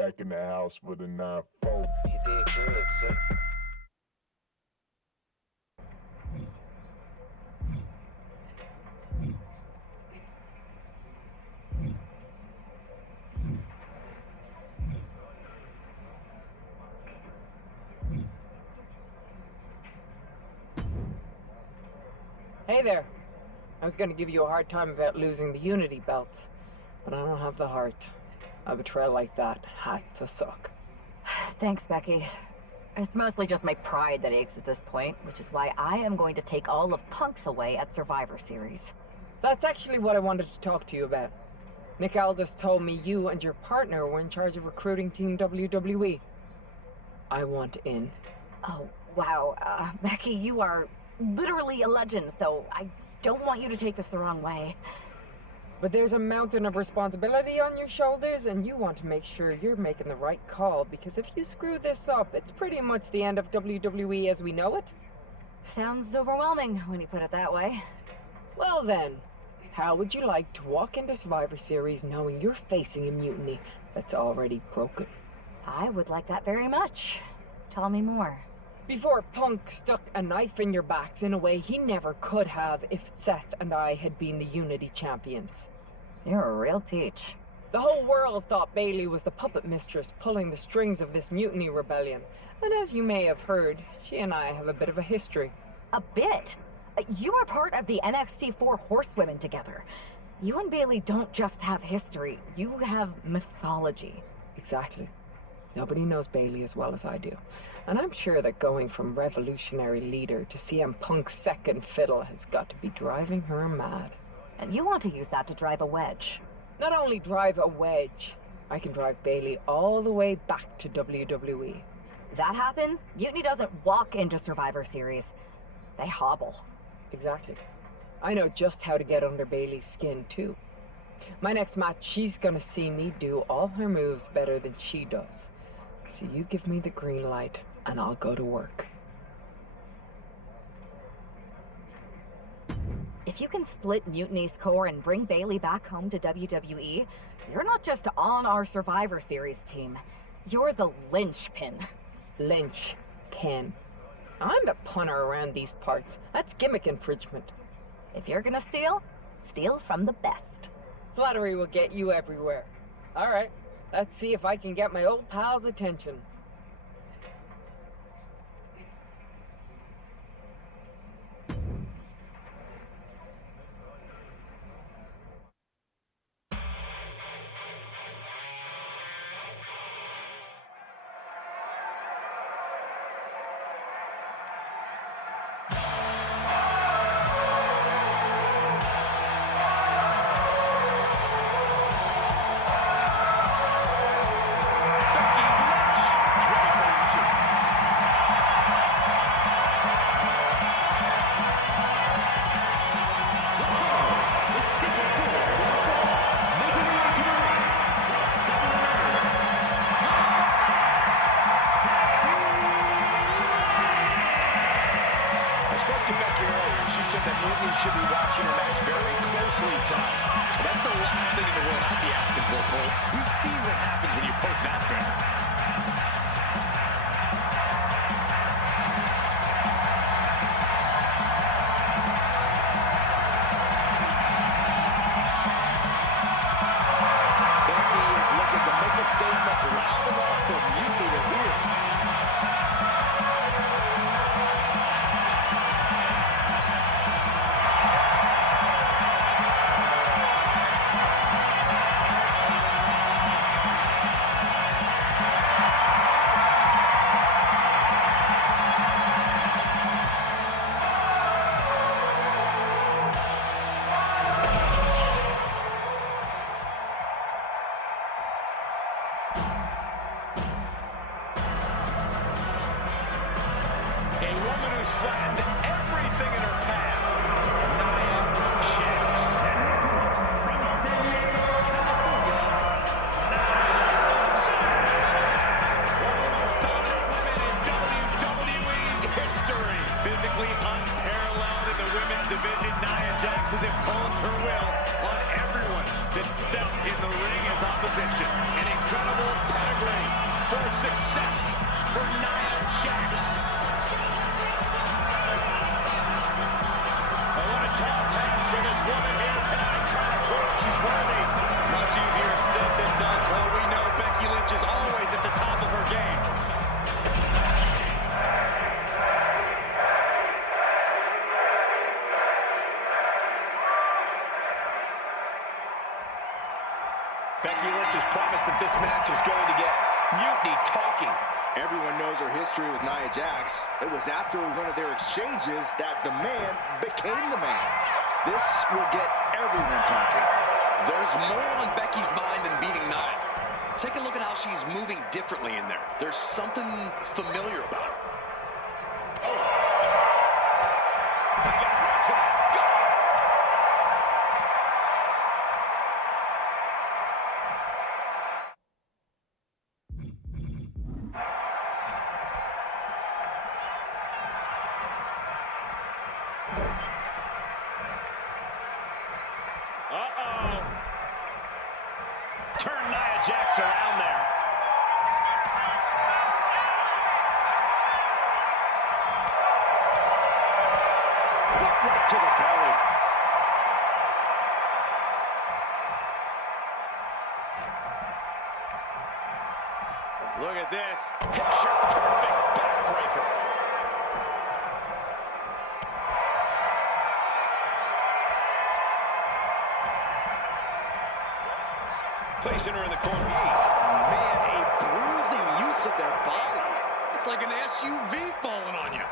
back in the house with a 9-4. You did good, sir. Hey there. I was gonna give you a hard time about losing the Unity belt, but I don't have the heart. A betrayal like that had to suck. Thanks, Becky. It's mostly just my pride that aches at this point, which is why I am going to take all of Punk's away at Survivor Series. That's actually what I wanted to talk to you about. Nick Aldis told me you and your partner were in charge of recruiting Team WWE. I want in. Oh, wow. Becky, you are literally a legend, so I don't want you to take this the wrong way. But there's a mountain of responsibility on your shoulders, and you want to make sure you're making the right call, because if you screw this up, it's pretty much the end of WWE as we know it. Sounds overwhelming when you put it that way. Well then, how would you like to walk into Survivor Series knowing you're facing a mutiny that's already broken? I would like that very much. Tell me more. Before Punk stuck a knife in your backs in a way he never could have if Seth and I had been the Unity champions. You're a real peach. The whole world thought Bayley was the puppet mistress pulling the strings of this mutiny rebellion. And as you may have heard, she and I have a bit of a history. A bit? You are part of the NXT 4 Horsewomen together. You and Bayley don't just have history, you have mythology. Exactly. Nobody knows Bayley as well as I do. And I'm sure that going from revolutionary leader to CM Punk's second fiddle has got to be driving her mad. And you want to use that to drive a wedge. Not only drive a wedge, I can drive Bayley all the way back to WWE. That happens, Mutiny doesn't walk into Survivor Series. They hobble. Exactly. I know just how to get under Bayley's skin, too. My next match, she's gonna see me do all her moves better than she does. So you give me the green light, and I'll go to work. If you can split Mutiny's core and bring Bayley back home to WWE, you're not just on our Survivor Series team. You're the linchpin. Linchpin. I'm the punter around these parts. That's gimmick infringement. If you're gonna steal, steal from the best. Flattery will get you everywhere. All right, let's see if I can get my old pal's attention. Should be watching her match very closely, Tom. Well, that's the last thing in the world I'd be asking for, Cole. We've seen what happens when you poke that bear. Becky is looking to make a statement loud enough for Mutiny to hear. Flattened everything in her path. Nia Jax. From San Diego, California, one of the most dominant women in WWE history. Physically unparalleled in the women's division, Nia Jax has imposed her will on everyone that step in the ring as opposition. An incredible pedigree for success for Nia Jax. Oh, what a tall task for this woman here tonight, trying to prove she's worthy. Much easier said than done. Well, we know Becky Lynch is always at the top of her game. Becky Lynch has promised that this match is going to get mutiny talking. Everyone knows her history with Nia Jax. It was after one of their exchanges that the man became the man. This will get everyone talking. There's more on Becky's mind than beating Nia. Take a look at how she's moving differently in there. There's something familiar about her. Uh-oh. Turn Nia Jax around there. Foot right to the belly. Look at this. Picture perfect backbreaker. Placing her in the corner. Man, a bruising use of their body. It's like an SUV falling on you.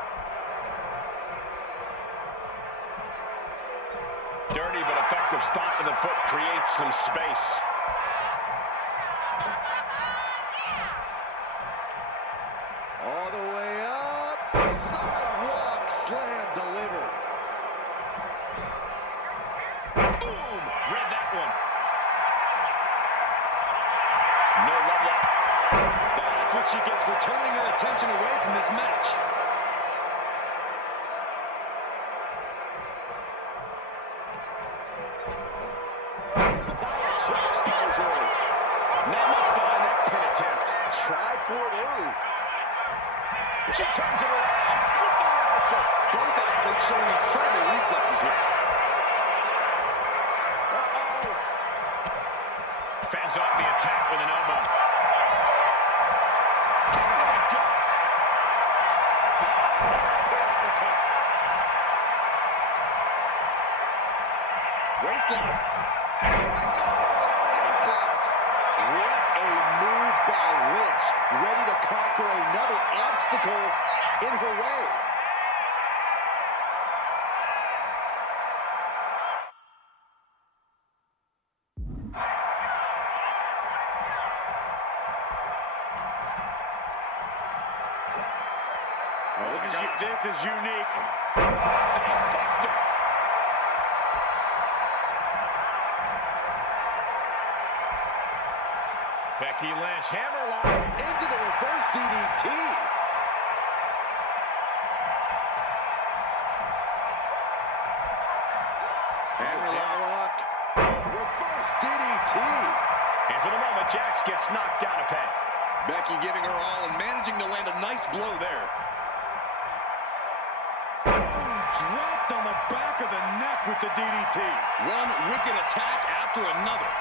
Dirty but effective stomp to the foot creates some space. All the way up. Sidewalk slam delivered. Boom! Read that one. No love lock. That's what she gets for turning her attention away from this match. Nia Jax goes early. Not much behind that pin attempt. Tried for it early. She turns it around with the reversal. Both athletes showing incredible reflexes here. Uh-oh. Fends off the attack with an elbow. Waistlock. What a move by Lynch. Ready to conquer another obstacle in her way. This is unique. Face buster. Becky Lynch, hammerlock. Into the reverse DDT. Hammerlock. Reverse DDT. And for the moment, Jax gets knocked down a peg. Becky giving her all and managing to land a nice blow there. Dropped on the back of the neck with the DDT. One wicked attack after another.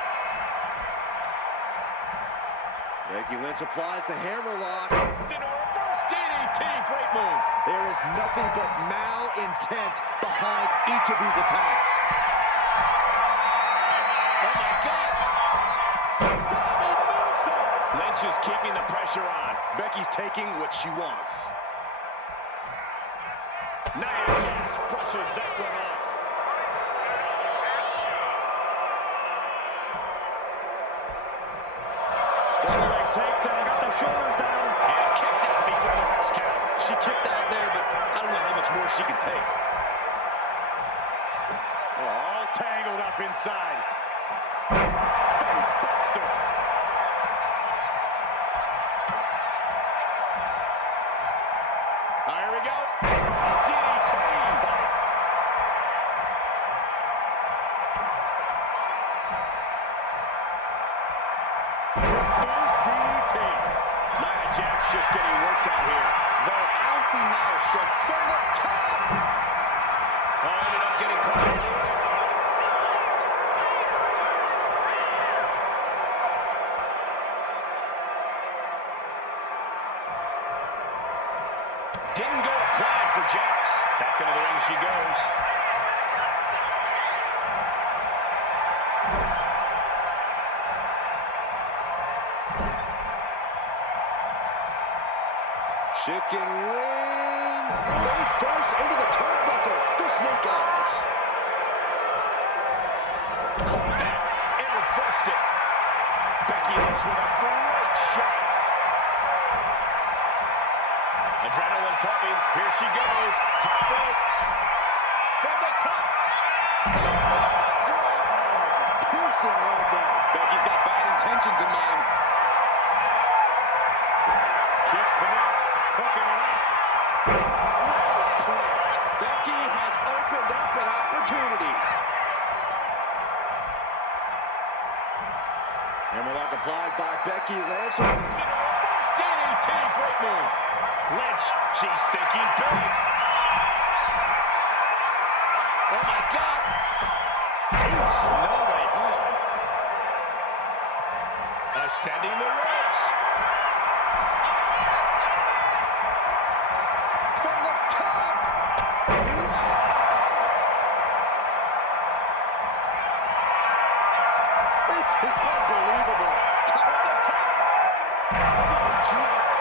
Becky Lynch applies the hammerlock. Into a reverse DDT. Great move. There is nothing but malintent behind each of these attacks. Oh, my God. Double moonsault. Lynch is keeping the pressure on. Becky's taking what she wants. Nia Jax brushes that one off. Double leg takedown, got the shoulders down. And kicks out before the ref's count. She kicked out there, but I don't know how much more she can take. Oh, all tangled up inside. Face buster. Here we go. DDT. Back into the ring she goes. Chicken wing. Face first into the turnbuckle for Snake Eyes. Caught that and reversed it. Becky Lynch with a great shot. Adrenaline pumping. Here she goes. Top rope. From the top. Piercing elbow. Becky's got bad intentions in mind. Kick connects. Hooking it up. Becky has opened up an opportunity. Hammerlock applied by Becky Lynch. Reverse DDT. Great move. Lynch, she's thinking big. Oh my God. No way home. Ascending the ropes. From the top. This is unbelievable. Top of the top.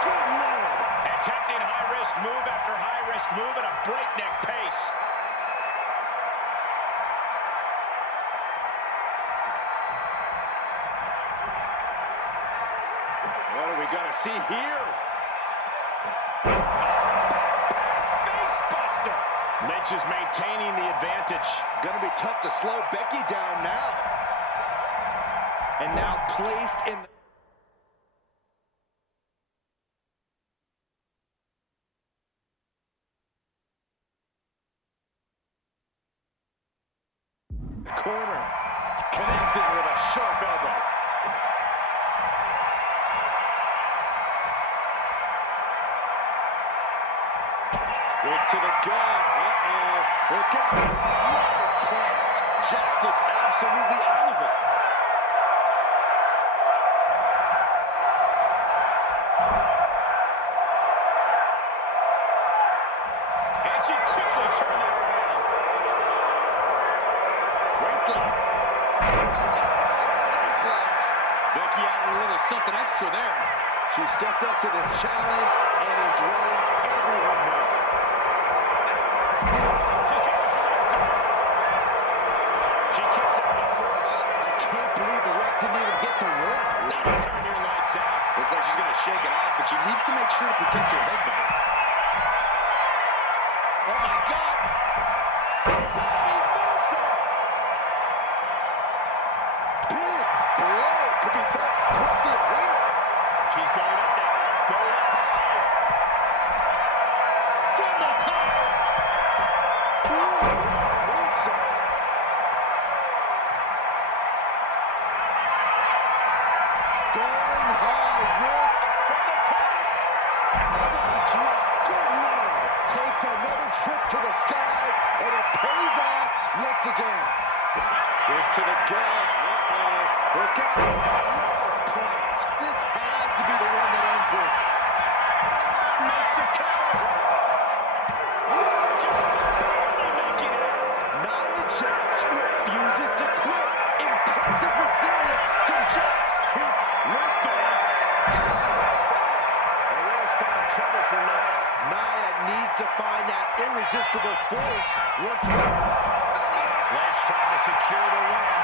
Good Lord. Attempting high-risk move after high-risk move at a breakneck pace. What are we going to see here? Face buster. Lynch is maintaining the advantage. Gonna be tough to slow Becky down now. And now placed in the corner. Connecting with a sharp elbow. Quick to the gut. Look out. Nice plant. Jax looks absolutely out of it. And she quickly turned that around. Waistlock. Becky added a little something extra there. She stepped up to this challenge and is letting everyone know. She kicks out with force. I can't believe the ref didn't even get to one. Turn your lights out. Looks like she's going to shake it off, but she needs to make sure to protect her head back. Oh my God! Diving moonsault! Big blow could be felt throughout the arena. She's going up now. Going up high. From the top. Moonsault. Going high risk From the top. drop. Good Lord. Takes another trip to the skies, and it pays off once again. Kick to the gut. Look out. Nice plant. This has to be the one that ends this. Makes the cover. Just barely making it out. Nia Jax refuses to quit. Impressive resilience from Jax. Lift off. A real spot of trouble for Nia. Nia needs to find that irresistible force once more. Lynch trying to secure the win.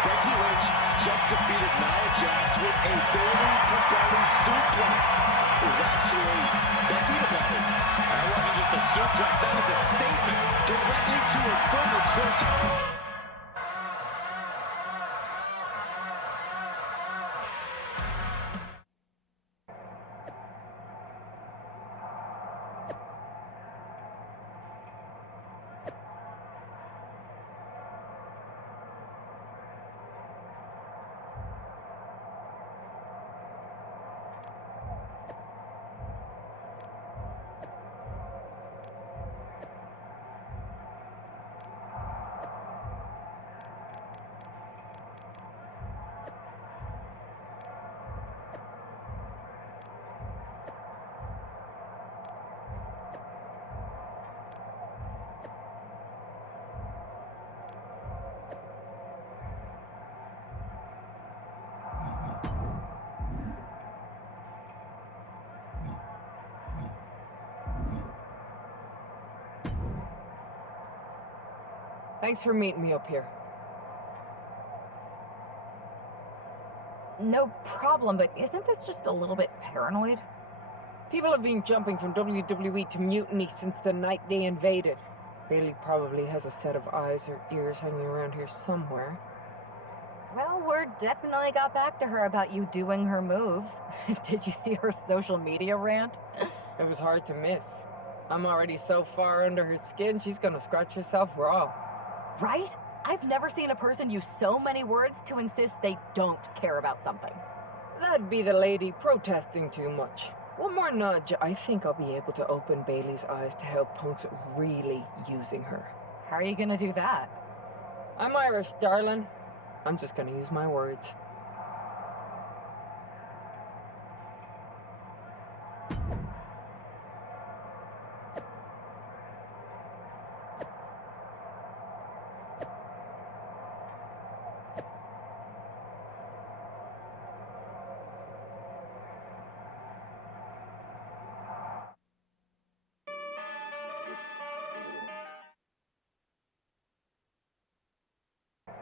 Becky Lynch just defeated Nia Jax with a belly-to-belly suplex. It was actually Becky to belly. That wasn't just a suplex, that was a statement. Directly to her former close. Thanks for meeting me up here. No problem, but isn't this just a little bit paranoid? People have been jumping from WWE to Mutiny since the night they invaded. Bailey probably has a set of eyes or ears hanging around here somewhere. Well, word definitely got back to her about you doing her moves. Did you see her social media rant? It was hard to miss. I'm already so far under her skin, she's gonna scratch herself raw. Right? I've never seen a person use so many words to insist they don't care about something. That'd be the lady protesting too much. One more nudge, I think I'll be able to open Bailey's eyes to how Punk's really using her. How are you gonna do that? I'm Irish, darling. I'm just gonna use my words.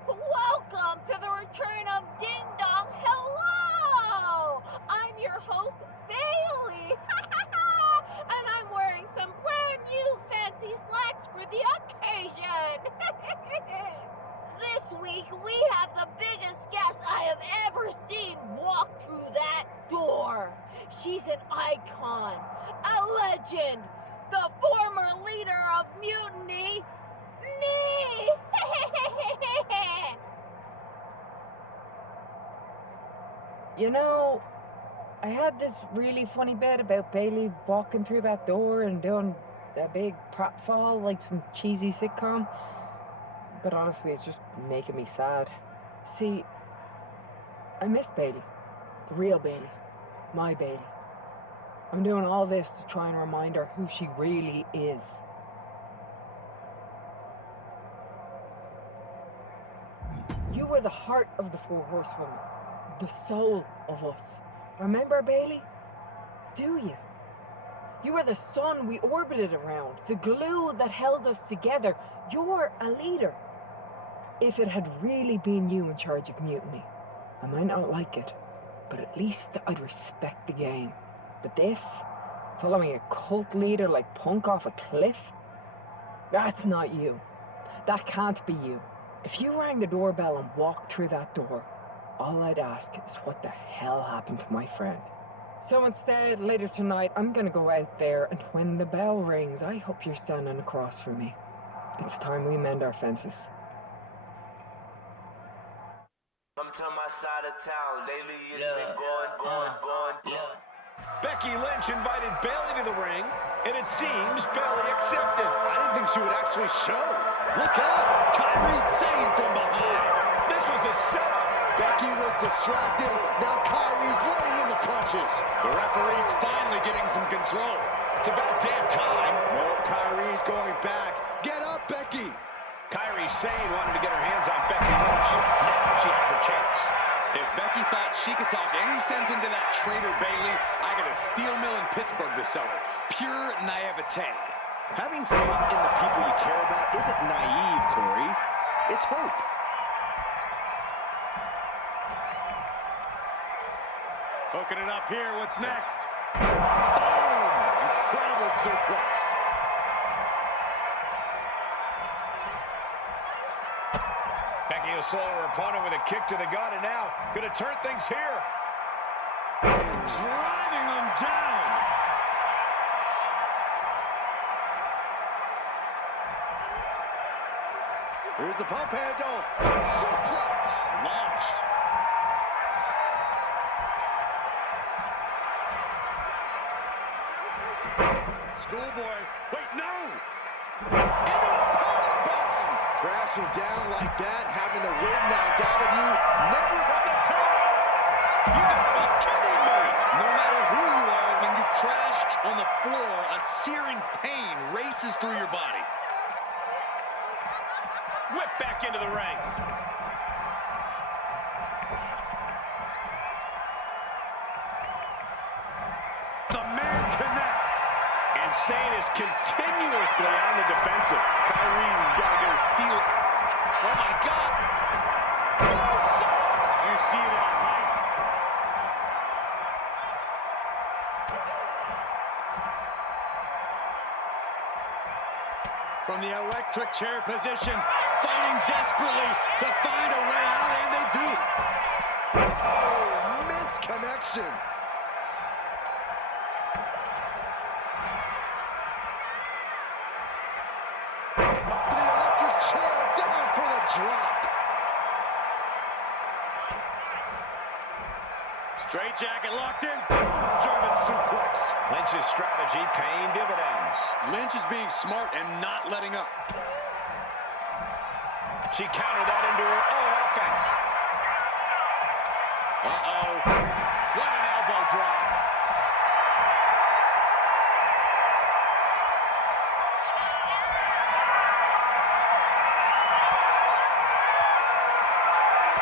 Welcome to the return of Ding Dong. Hello! I'm your host, Bailey. And I'm wearing some brand new fancy slacks for the occasion. This week, we have the biggest guest I have ever seen walk through that door. She's an icon, a legend, the former leader of Mutiny, me! You know, I had this really funny bit about Bailey walking through that door and doing that big pratfall like some cheesy sitcom. But honestly, it's just making me sad. See, I miss Bailey. The real Bailey. My Bailey. I'm doing all this to try and remind her who she really is. You were the heart of the Four Horsewomen. The soul of us. Remember, Bailey? Do you? You were the sun we orbited around, the glue that held us together. You're a leader. If it had really been you in charge of Mutiny, I might not like it, but at least I'd respect the game. But this, following a cult leader like Punk off a cliff, that's not you. That can't be you. If you rang the doorbell and walked through that door, all I'd ask is what the hell happened to my friend. So instead, later tonight, I'm gonna go out there, and when the bell rings, I hope you're standing across from me. It's time we mend our fences. Come to my side of town. Lately it's been going. Becky Lynch invited Bailey to the ring, and it seems Bailey accepted. I didn't think she would actually show. Look out! Kyrie saved from behind. This was a setup. Becky was distracted. Now Kyrie's laying in the punches. The referee's finally getting some control. It's about damn time. No, Kyrie's going back. Get up, Becky. Kyrie Sane wanted to get her hands on Becky Lynch. Now she has her chance. If Becky thought she could talk any sense into that traitor Bailey, I got a steel mill in Pittsburgh to sell her. Pure naivete. Having faith in the people you care about isn't naive, Corey. It's hope. Hooking it up here. What's next? Boom! Incredible suplex. Becky will slow her opponent with a kick to the gut, and now going to turn things here. Driving him down. Here's the pump handle. Suplex. Launched. Schoolboy. Wait, no! Into a powerbomb. Crashing down like that, having the wind knocked out of you. Never on the top. You gotta be kidding me! No matter who you are, when you crash on the floor, a searing pain races through your body. Whip back into the ring. The man connects. And Sane is continuously on the defensive. Kyrie's got to get her seal from the electric chair position, fighting desperately to find a way out, and they do. Oh, missed connection. Up for the electric chair, down for the drop. Straight jacket locked in. German suplex. Lynch's strategy paying dividends. Lynch is being smart and not letting up. She countered that into her own offense. Uh-oh. What an elbow drop.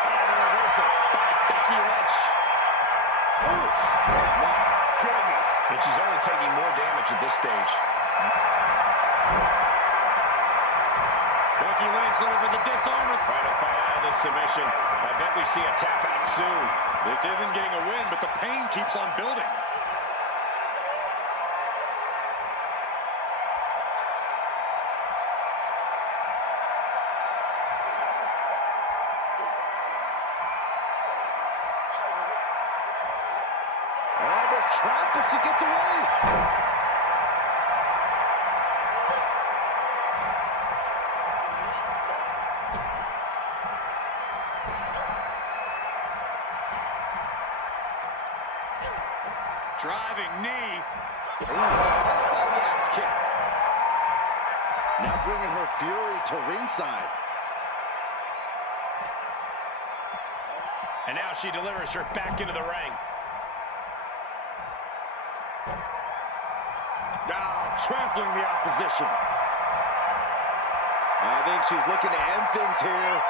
And a reversal by Becky Lynch. Oof. My goodness. And she's only taking more damage at this stage. Becky Lynch looking for the disarmer. Trying to fight out of this submission. I bet we see a tap out soon. This isn't getting a win, but the pain keeps on building. Oh, this trap, but she gets away. Driving knee. Ooh, by the axe kick. Now bringing her fury to ringside. And now she delivers her back into the ring. Now trampling the opposition. I think she's looking to end things here.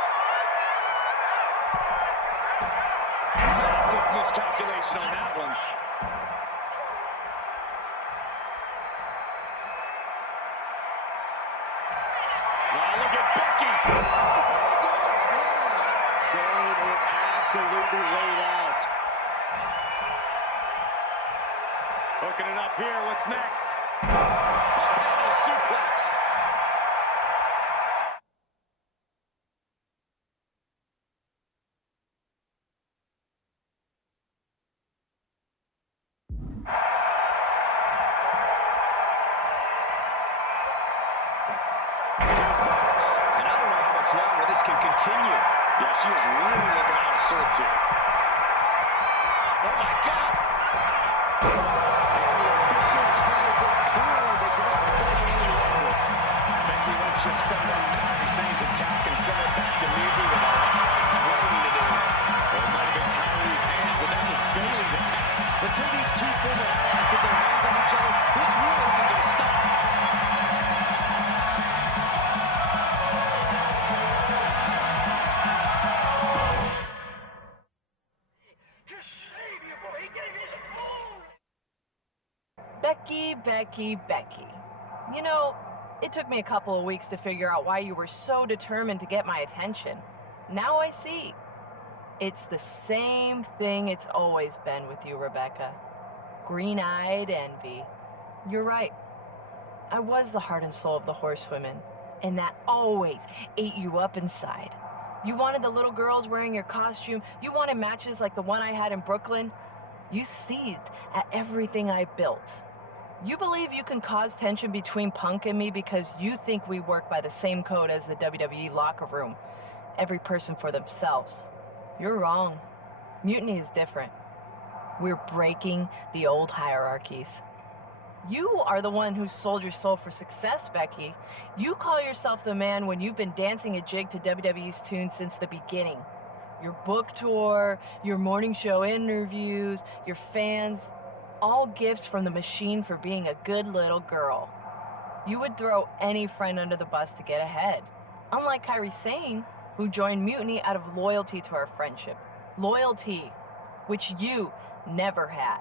Massive miscalculation on that one. Wow, look at Becky. Saying it absolutely laid out. Hooking it up here. What's next? A panel suplex. And I don't know how much longer this can continue. Yeah, she is really looking out of sorts here. Oh, my God. And the official calls it clear. They cannot fight any longer. Becky Lynch just fed up Kairi Sane's attack and sent it back to Mewtwo with a lot of explaining to do. Well, it might have been Kairi's hands, but that was Bayley's attack. Until these two former allies get their hands on each other, this war isn't going to stop. Becky. You know, it took me a couple of weeks to figure out why you were so determined to get my attention. Now I see. It's the same thing it's always been with you, Rebecca. Green-eyed envy. You're right. I was the heart and soul of the Horsewomen, and that always ate you up inside. You wanted the little girls wearing your costume. You wanted matches like the one I had in Brooklyn. You seethed at everything I built. You believe you can cause tension between Punk and me because you think we work by the same code as the WWE locker room. Every person for themselves. You're wrong. Mutiny is different. We're breaking the old hierarchies. You are the one who sold your soul for success, Becky. You call yourself the man when you've been dancing a jig to WWE's tune since the beginning. Your book tour, your morning show interviews, your fans, all gifts from the machine for being a good little girl. You would throw any friend under the bus to get ahead. Unlike Kairi Sane, who joined Mutiny out of loyalty to our friendship. Loyalty, which you never had.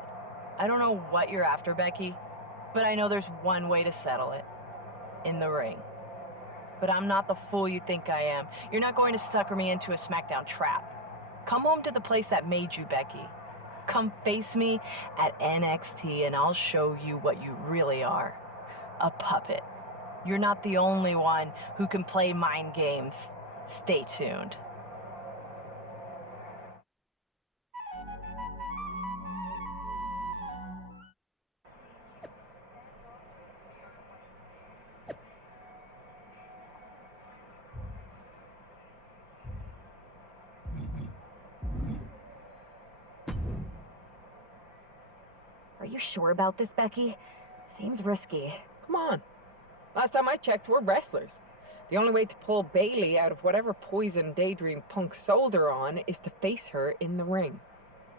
I don't know what you're after, Becky, but I know there's one way to settle it. In the ring. But I'm not the fool you think I am. You're not going to sucker me into a SmackDown trap. Come home to the place that made you, Becky. Come face me at NXT and I'll show you what you really are. A puppet. You're not the only one who can play mind games. Stay tuned. Are you sure about this, Becky? Seems risky. Come on. Last time I checked, we're wrestlers. The only way to pull Bailey out of whatever poison Daydream Punk sold her on is to face her in the ring.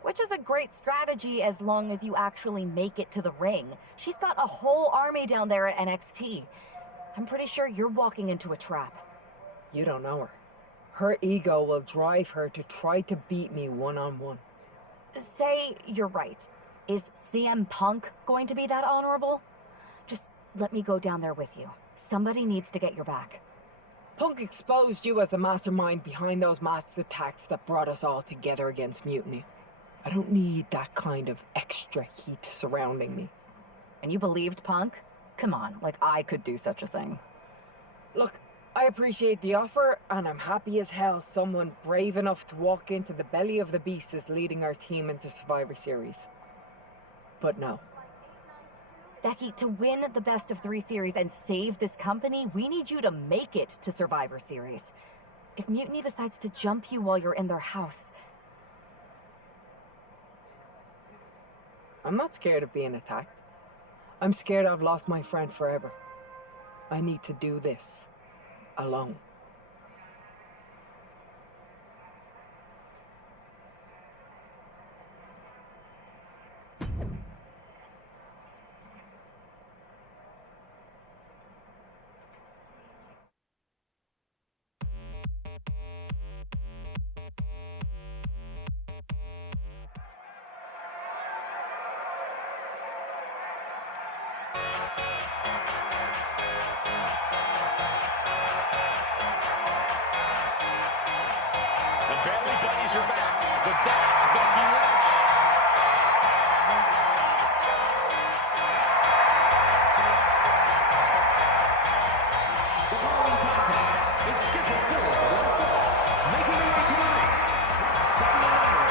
Which is a great strategy as long as you actually make it to the ring. She's got a whole army down there at NXT. I'm pretty sure you're walking into a trap. You don't know her. Her ego will drive her to try to beat me one-on-one. Say you're right. Is CM Punk going to be that honorable? Just let me go down there with you. Somebody needs to get your back. Punk exposed you as the mastermind behind those masked attacks that brought us all together against Mutiny. I don't need that kind of extra heat surrounding me. And you believed Punk? Come on, like I could do such a thing. Look, I appreciate the offer, and I'm happy as hell someone brave enough to walk into the belly of the beast is leading our team into Survivor Series. But no. Becky, to win the best of 3 series and save this company, we need you to make it to Survivor Series. If Mutiny decides to jump you while you're in their house... I'm not scared of being attacked. I'm scared I've lost my friend forever. I need to do this alone. The Bailey buddies are back, but that's Becky Lynch. The following contest is scheduled for one fall. Making her way to the ring, from the ladder,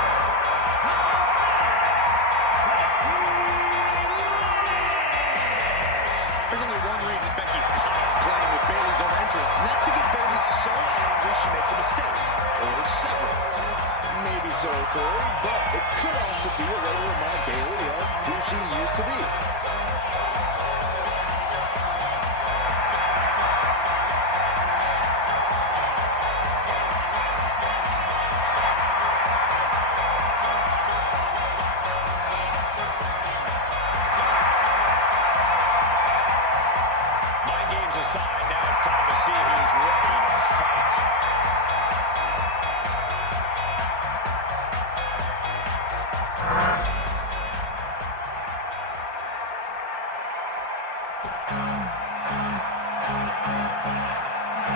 There's only one reason Becky's cosplaying with Bailey's own entrance, and that's to get Bailey so angry she makes a mistake. Or several. Maybe so, Corey, but it could also be a way to remind Bailey of who she used to be. Mind games aside, now it's time to see who's ready to fight.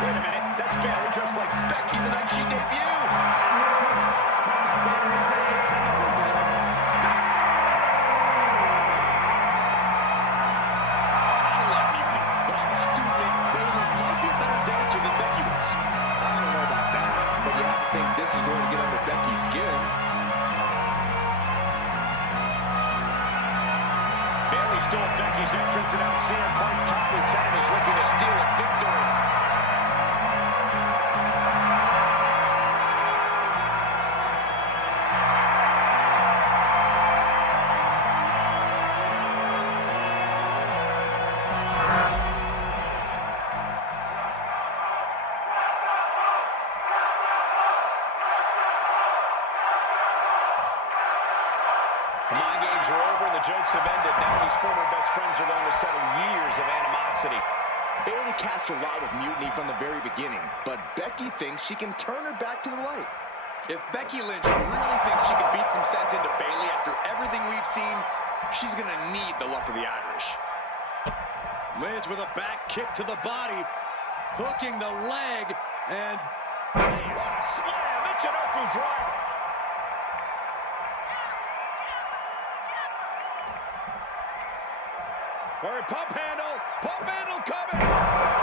Wait a minute, that's Bailey just like Becky the night she debuted. I love Mutiny, but I have to admit Bailey might be a better dancer than Becky was. I don't know about that, but you have to think this is going to get under Becky's skin. Bailey stole Becky's entrance, and now CM Punk's top lieutenant is looking to steal a victory. The mind games are over and the jokes have ended. Now these former best friends are going to settle years of animosity. Bailey cast her lot with Mutiny from the very beginning, but Becky thinks she can turn her back to the light. If Becky Lynch really thinks she can beat some sense into Bailey after everything we've seen, she's going to need the luck of the Irish. Lynch with a back kick to the body, hooking the leg, and What a slam! Michinoku driver. All right, pump handle coming.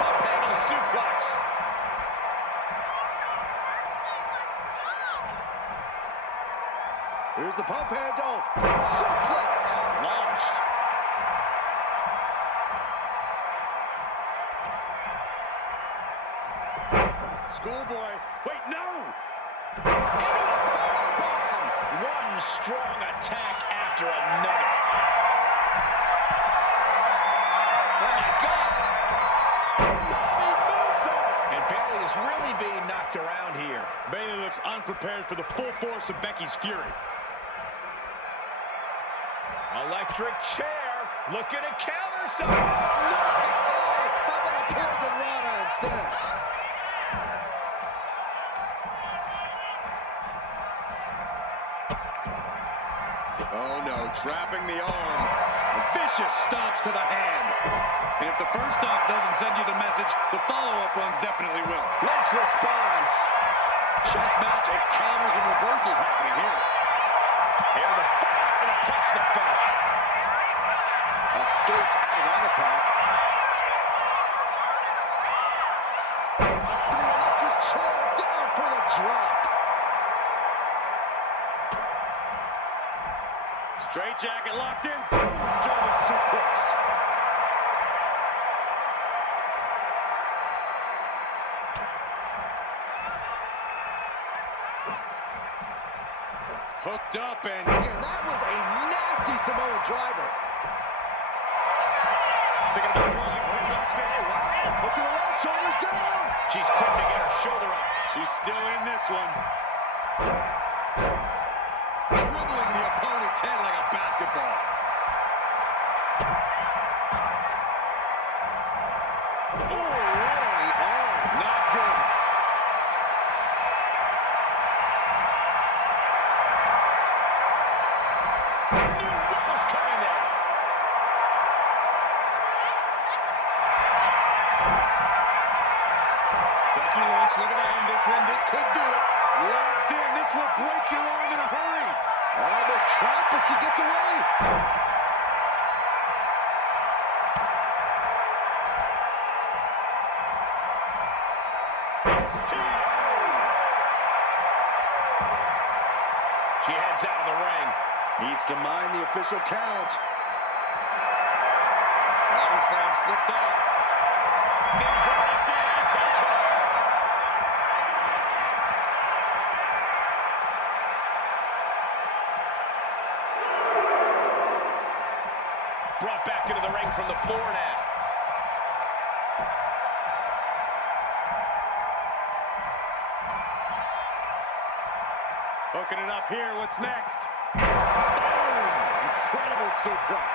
the pump handle. Suplex. Launched. Schoolboy. Wait, no! One strong attack after another. Oh, my God. Bobby Moonsault. And Bayley is really being knocked around here. Bayley looks unprepared for the full force of Becky's fury. Electric chair. Looking to counter some. No! How about a poison Rana instead? Oh no, trapping the arm. Vicious stops to the hand. And if the first stop doesn't send you the message, the follow-up ones definitely will. Lynch responds. Chess match of counters and reversals happening here. Here the follow and a punch to the face. Escapes out of that attack. The electric chair down for the drop. Straight jacket locked in. German suplex. Hooked up and that was a nasty Samoan driver. Thinking about rolling. Look at the left, shoulders down. She's quick to get her shoulder up. she's still in this one. Dribbling the opponent's head like a basketball. Oh, right on the arm. Not good. Knew what was coming there. Becky Lynch looking to end this one. This could do it. Locked in. This will break your arm in a hurry. Almost trapped, but she gets away. She heads out of the ring. Needs to mind the official count. Body slam slipped out. Inverted DDT kicks. Brought back into the ring from the floor now. Hooking it up here. What's next? Boom! Incredible suplex.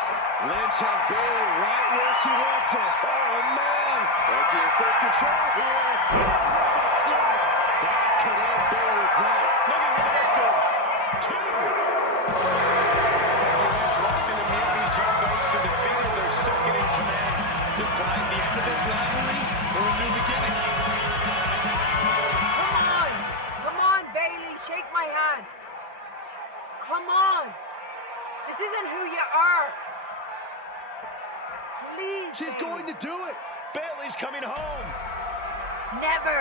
Lynch has Bayley right where she wants her. Oh, man. Becky in full control here. That could end Bayley's night. Looking for the victory. 2. Becky Lynch locked into Mutiny's young goats and defeated their second in command. Is tonight the end of this rivalry or a new beginning? Come on, Bailey, shake my hand. Come on. This isn't who you are. Please. She's Bailey. going to do it. Bayley's coming home. Never.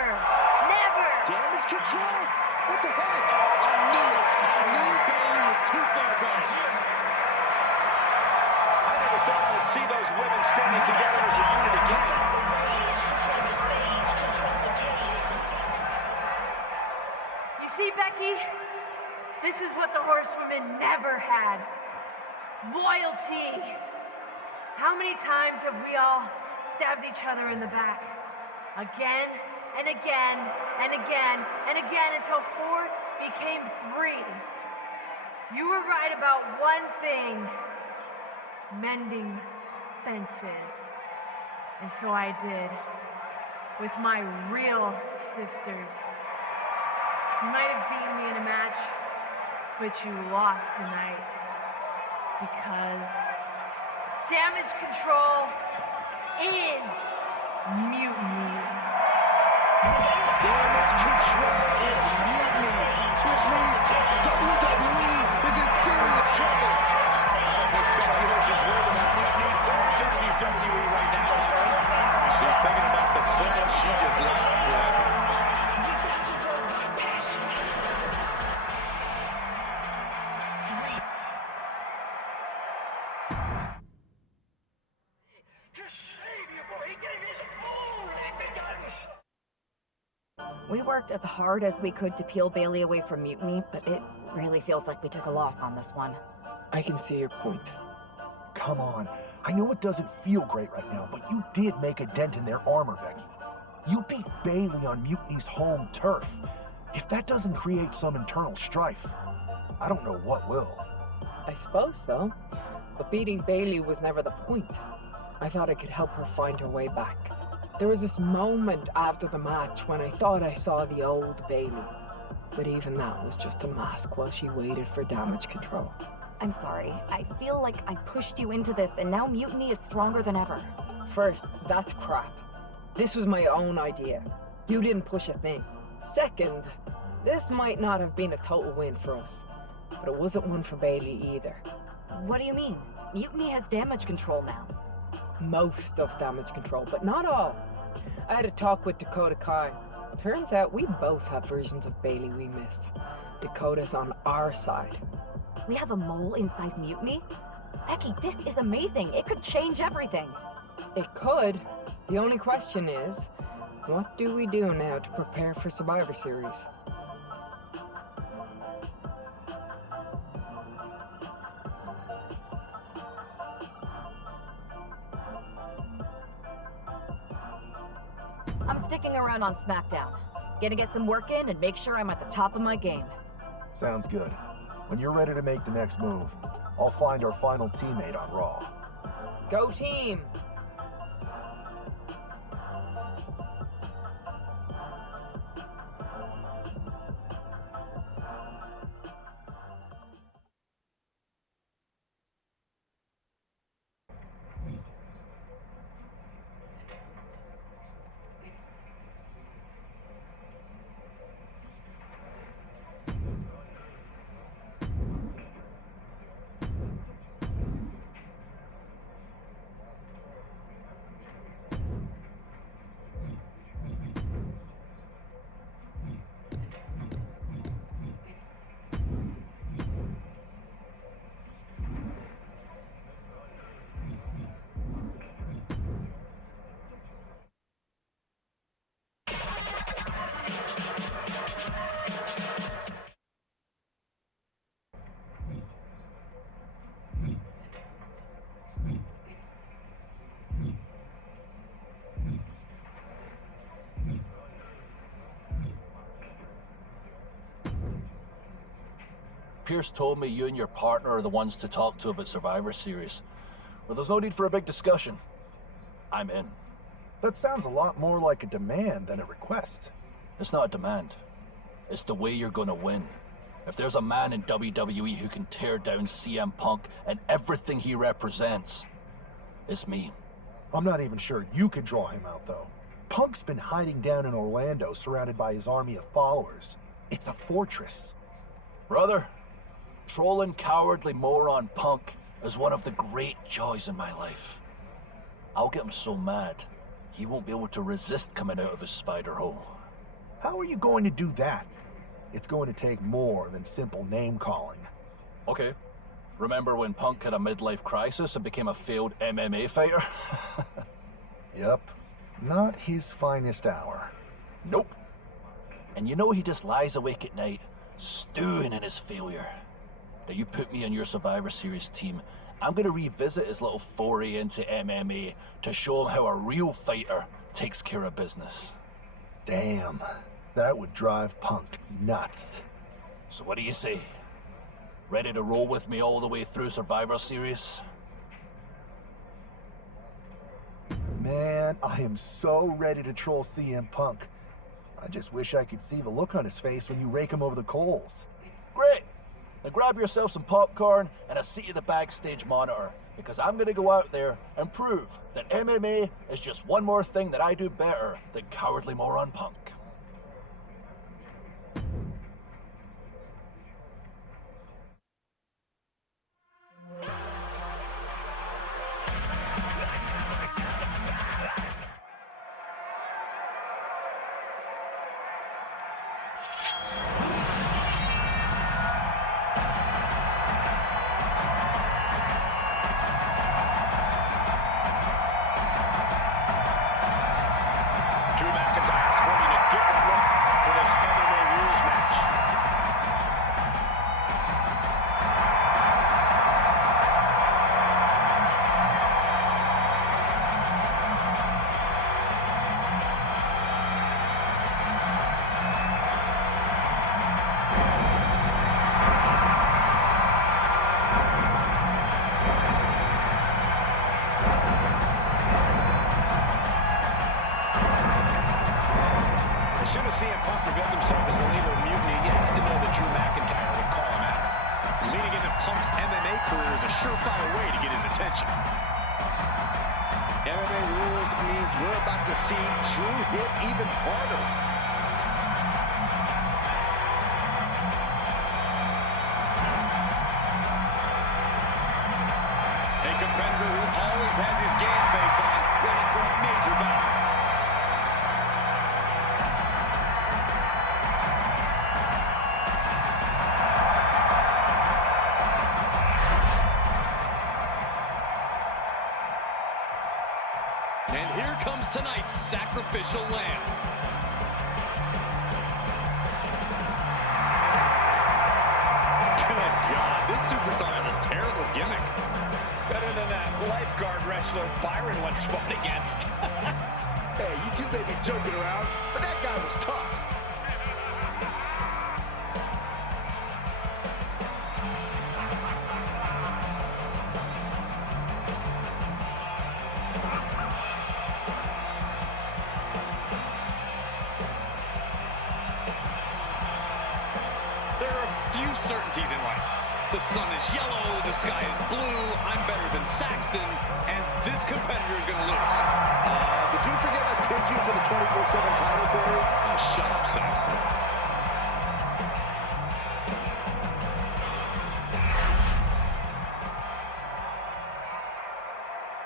Never. Damage control? What the heck? I knew it. I knew Bayley was too far gone. I never thought I would see those women standing together as a unit again. You see, Becky, this is what the horsewomen never had. Loyalty. How many times have we all stabbed each other in the back? Again and again and again and again until 4 became 3. You were right about one thing. Mending fences. And so I did. With my real sisters. You might have beaten me in a match, but you lost tonight. Because damage control is mutiny. Damage control is mutiny, which means WWE is in serious trouble. Becky Lynch is worried about mutiny or WWE right now. She's thinking about the footage she just lost forever. We worked as hard as we could to peel Bailey away from Mutiny, but it really feels like we took a loss on this one. I can see your point. Come on. I know it doesn't feel great right now, but you did make a dent in their armor, Becky. You beat Bailey on Mutiny's home turf. If that doesn't create some internal strife, I don't know what will. I suppose so. But beating Bailey was never the point. I thought I could help her find her way back. There was this moment after the match when I thought I saw the old Bailey. But even that was just a mask while she waited for damage control. I'm sorry. I feel like I pushed you into this, and now Mutiny is stronger than ever. First, that's crap. This was my own idea. You didn't push a thing. Second, this might not have been a total win for us, but it wasn't one for Bailey either. What do you mean? Mutiny has damage control now. Most of damage control, but not all. I had a talk with Dakota Kai. Turns out we both have versions of Bailey we miss. Dakota's on our side. We have a mole inside Mutiny? Becky, this is amazing. It could change everything. It could. The only question is, what do we do now to prepare for Survivor Series? I'm sticking around on SmackDown. Gonna get some work in and make sure I'm at the top of my game. Sounds good. When you're ready to make the next move, I'll find our final teammate on Raw. Go team! Pierce told me you and your partner are the ones to talk to about Survivor Series. Well, there's no need for a big discussion. I'm in. That sounds a lot more like a demand than a request. It's not a demand. It's the way you're gonna win. If there's a man in WWE who can tear down CM Punk and everything he represents, it's me. I'm not even sure you could draw him out, though. Punk's been hiding down in Orlando, surrounded by his army of followers. It's a fortress. Brother, trolling cowardly moron Punk is one of the great joys in my life. I'll get him so mad, he won't be able to resist coming out of his spider hole. How are you going to do that? It's going to take more than simple name-calling. Okay. Remember when Punk had a midlife crisis and became a failed MMA fighter? Yep. Not his finest hour. Nope. And you know he just lies awake at night, stewing in his failure. Now you put me on your Survivor Series team, I'm gonna revisit his little foray into MMA to show him how a real fighter takes care of business. Damn. That would drive Punk nuts. So what do you say? Ready to roll with me all the way through Survivor Series? Man, I am so ready to troll CM Punk. I just wish I could see the look on his face when you rake him over the coals. Great! Now grab yourself some popcorn and a seat at the backstage monitor, because I'm gonna go out there and prove that MMA is just one more thing that I do better than cowardly moron Punk. Drew McIntyre sporting a As soon as CM Punk revealed himself as the leader of Mutiny, you had to know that Drew McIntyre would call him out. Leading into Punk's MMA career is a surefire way to get his attention. MMA rules means we're about to see Drew hit even harder. A competitor who always has his game face on, ready for a major battle. And here comes tonight's sacrificial lamb. Good God, this superstar has a terrible gimmick. Better than that lifeguard wrestler Byron once fought against. Hey, you two may be joking around, but that guy was tough. There are few certainties in life. The sun is yellow, the sky is blue, I'm better than Saxton, and this competitor is gonna lose. Did you forget I picked you for the 24/7 title, Corey? Oh, shut up, Saxton.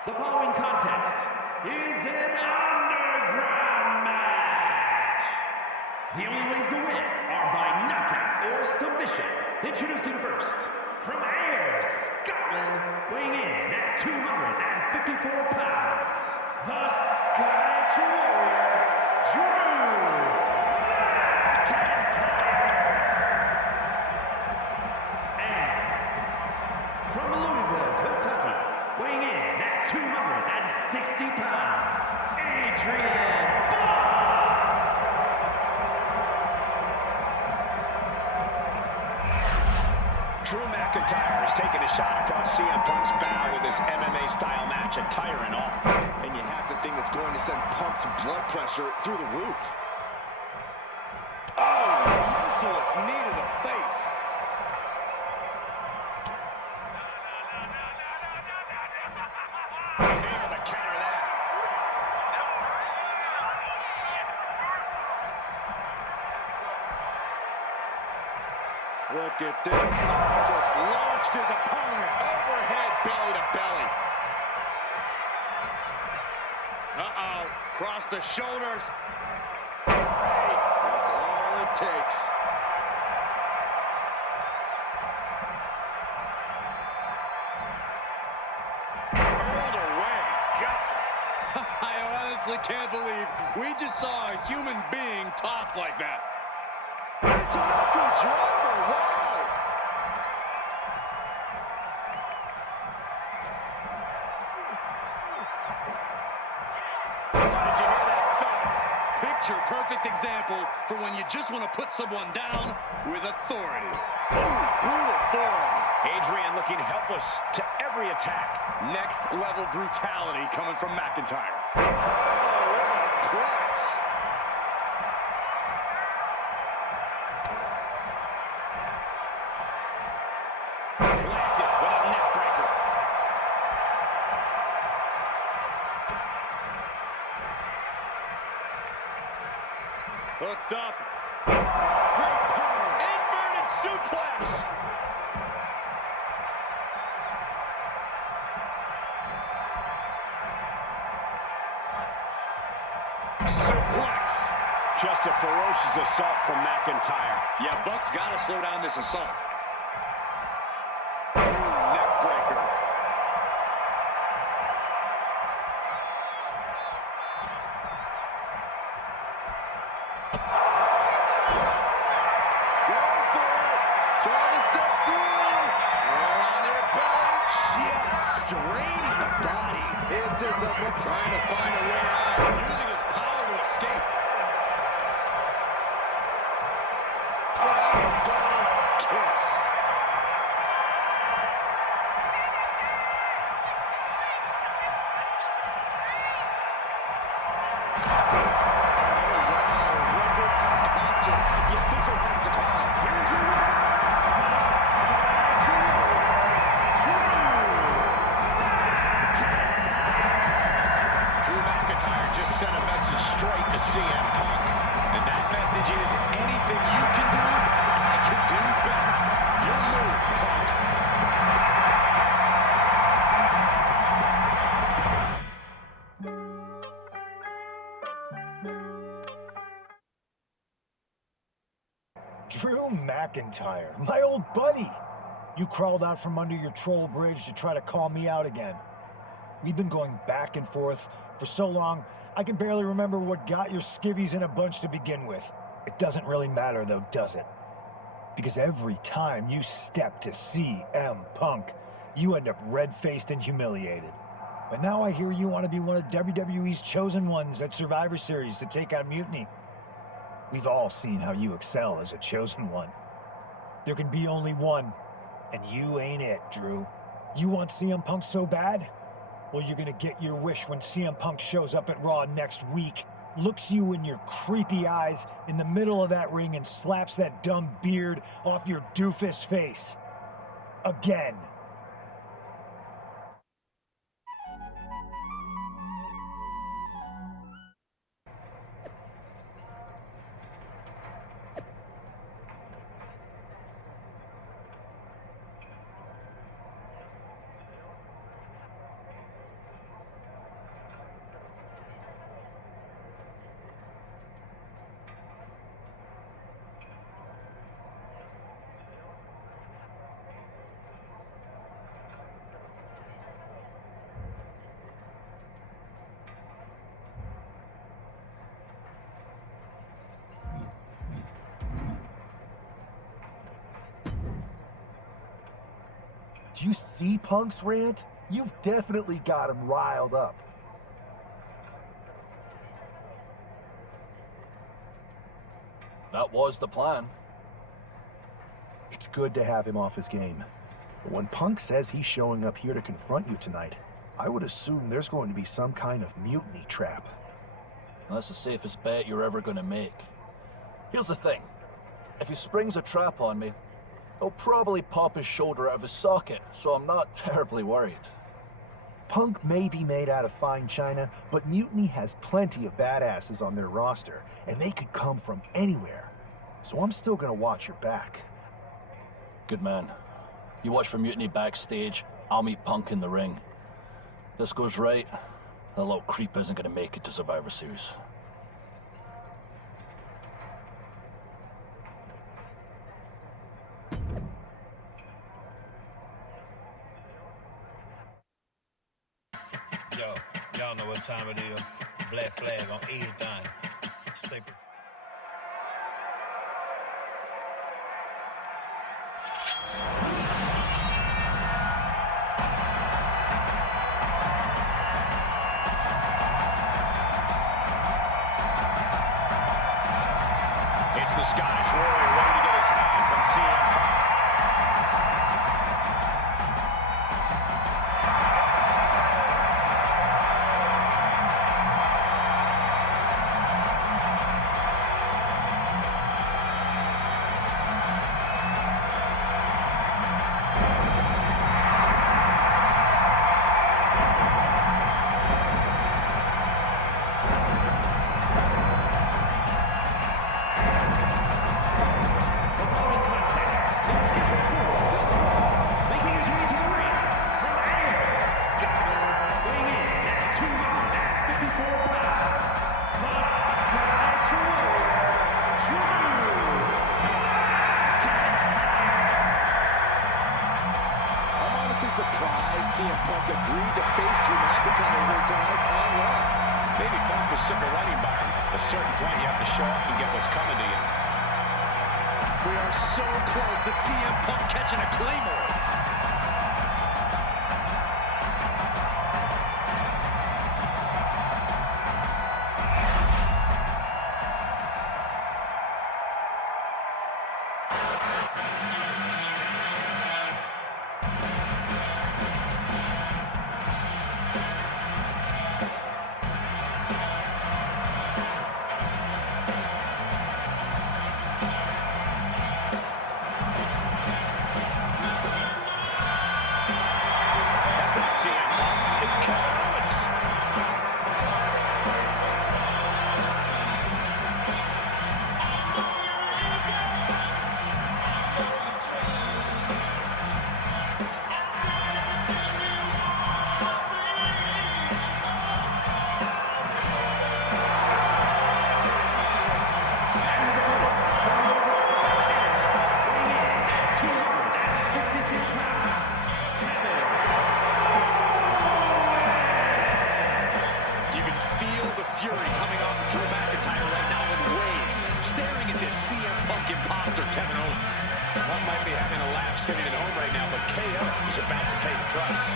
The following contest is an underground match. The only ways to win are by knockout or submission. Introducing first, from Ayr, Scotland, weighing in at 254 pounds, the Scottish Warrior, Drew McIntyre. And from Louisville, Kentucky, weighing in at 260 pounds, Adrian Bond. Drew McIntyre is taking a shot across CM Punk's bow with his MMA-style match attire and all. And you have to think it's going to send Punk's blood pressure through the roof. Oh, merciless knee to the face. He's able to counter that. Look at this. Just launched his opponent overhead, belly to belly. Uh-oh. Cross the shoulders. That's all it takes. Hurled away. God. I honestly can't believe we just saw a human being tossed like that. Michinoku driver, wow! Did you hear that thud? Picture perfect example for when you just want to put someone down with authority. Ooh, brutal forearm. Adrian looking helpless to every attack. Next level brutality coming from McIntyre. Oh, what a plex. Planted with a neck breaker. Hooked up. Great power. Inverted suplex. Suplex. Just a ferocious assault from McIntyre. Yeah, Buck's got to slow down this assault. Ooh, neck breaker. Going for it. Trying to step through. On their belly. Just straining the body. This is a Trying to find a way out. Using his power to escape. kiss. CM Punk. And that message is anything you can do, I can do better. Your move, Punk. Drew McIntyre, my old buddy. You crawled out from under your troll bridge to try to call me out again. We've been going back and forth for so long, I can barely remember what got your skivvies in a bunch to begin with. It doesn't really matter though, does it? Because every time you step to CM Punk, you end up red-faced and humiliated. But now I hear you want to be one of WWE's chosen ones at Survivor Series to take on Mutiny. We've all seen how you excel as a chosen one. There can be only one, and you ain't it, Drew. You want CM Punk so bad? Well, you're gonna get your wish when CM Punk shows up at Raw next week, looks you in your creepy eyes in the middle of that ring and slaps that dumb beard off your doofus face. Again. Do you see Punk's rant? You've definitely got him riled up. That was the plan. It's good to have him off his game. But when Punk says he's showing up here to confront you tonight, I would assume there's going to be some kind of mutiny trap. That's the safest bet you're ever gonna make. Here's the thing. If he springs a trap on me, he'll probably pop his shoulder out of his socket, so I'm not terribly worried. Punk may be made out of fine china, but Mutiny has plenty of badasses on their roster, and they could come from anywhere. So I'm still gonna watch your back. Good man. You watch for Mutiny backstage, I'll meet Punk in the ring. If this goes right, that little creep isn't gonna make it to Survivor Series. Yo, y'all know what time it is. Black flag on everything. Stay It's the Scottish Warrior ready to get his hands on CM Punk. Surprised CM Punk agreed to face Drew McIntyre here tonight on Raw. Maybe Punk was sick of running by him. At a certain point, you have to show up and get what's coming to you. We are so close to CM Punk catching a Claymore. CM Punk imposter, Kevin Owens. Punk might be having a laugh sitting at home right now, but KO is about to pay the price.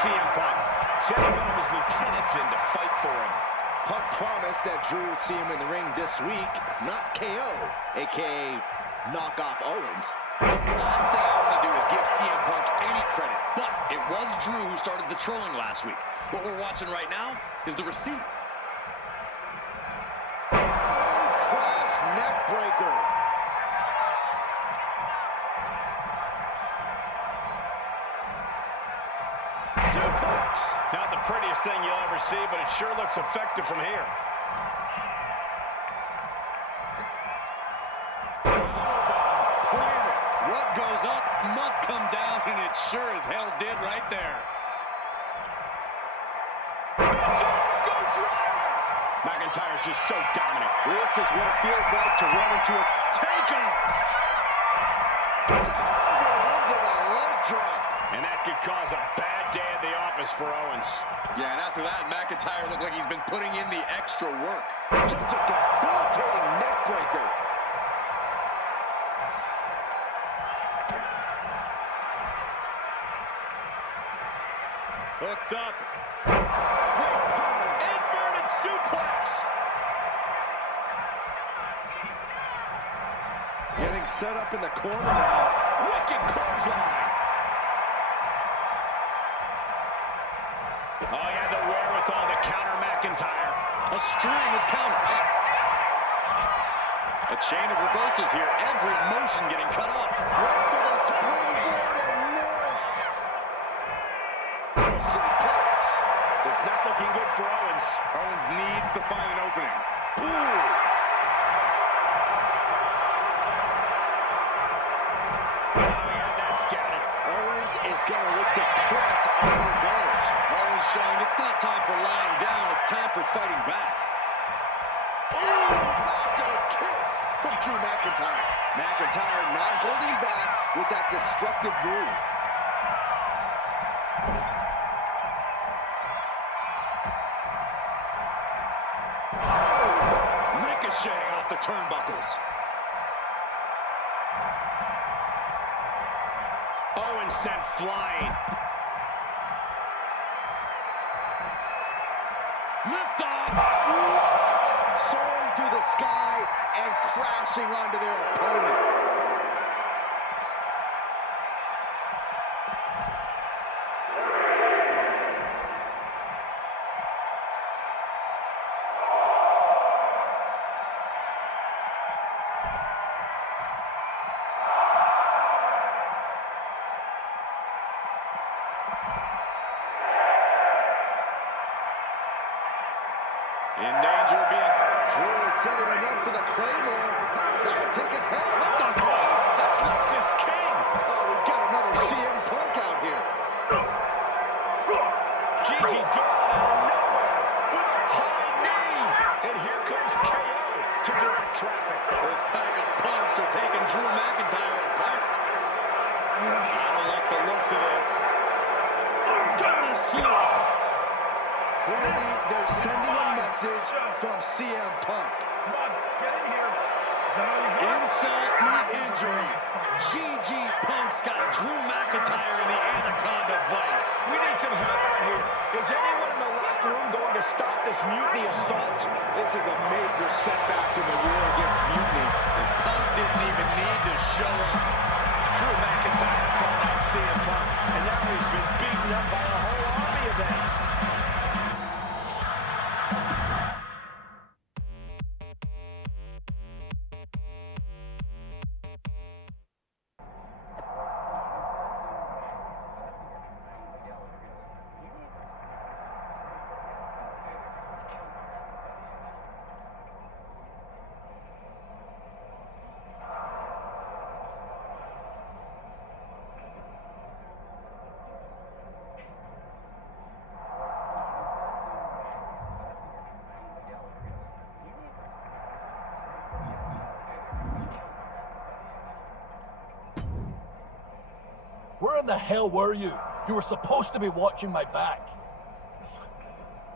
CM Punk sending one of his lieutenants in to fight for him. Punk promised that Drew would see him in the ring this week, not KO, a.k.a. knock off Owens. The last thing I want to do is give CM Punk any credit, but it was Drew who started the trolling last week. What we're watching right now is the receipt. Cross neck breaker. Not the prettiest thing you'll ever see, but it sure looks effective from here. What goes up must come down, and it sure as hell did right there. Go driver! McIntyre's just so dominant. This is what it feels like to run into a takeoff. Into the leg drop. And that could cause a bad day at the office for Owens. Yeah, and after that, McIntyre looked like he's been putting in the extra work. Just a debilitating neck breaker. Hooked up. Inverted suplex. Getting set up in the corner now. Wicked clothesline. Oh, he had the wherewithal to counter McIntyre. A string of counters. A chain of reversals here. Every motion getting cut off. Right for the springboard and miss. Suplex. It's not looking good for Owens. Owens needs to find an opening. Ooh. Owens is going to look to press on the advantage. Owens showing it's not time for lying down, it's time for fighting back. Oh, Glasgow kiss from Drew McIntyre. McIntyre not holding back with that destructive move. Oh, ricocheting off the turnbuckles. Owens sent flying. Lift off! What? Soaring through the sky and crashing onto their opponent. In danger of being... Drew is setting him up for the Claymore. That'll take his head. What the hell? That's Lexus King. Oh, we've got another CM Punk out here. Gigi going out of nowhere with a high knee. And here comes KO to direct traffic. This pack of punks are taking Drew McIntyre apart. I don't like the looks of this. Gonna slip. Clearly, they're sending a message from CM Punk. Come on, get in here. Insult meet injury. GG Punk's got Drew McIntyre in the Anaconda Vice. We need some help out here. Is anyone in the locker room going to stop this mutiny assault? This is a major setback in the war against mutiny. And Punk didn't even need to show up. Drew McIntyre called out CM Punk, and now he's been beaten up by a whole army of them. in the hell were you? You were supposed to be watching my back.